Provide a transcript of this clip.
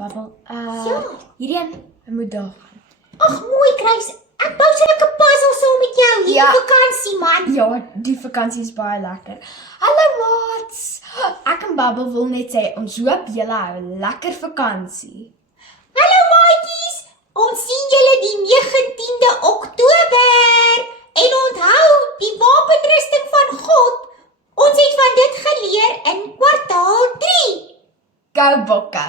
Babbel. Ja. Hierheen, ek moet daar gaan. Ag, mooi Kruis. Ek bou so 'n puzzle saam met jou hier Ja. op vakansie man. Ja, die vakansie is baie lekker. Hallo maats. Ek en Babbel wil net sê ons hoop julle hou 'n lekker vakansie. Hallo maatjies. Ons sien julle die 19de Oktober. En onthou, die wapenrusting van God. Ons het van dit geleer in kwartaal 3. Go bokke.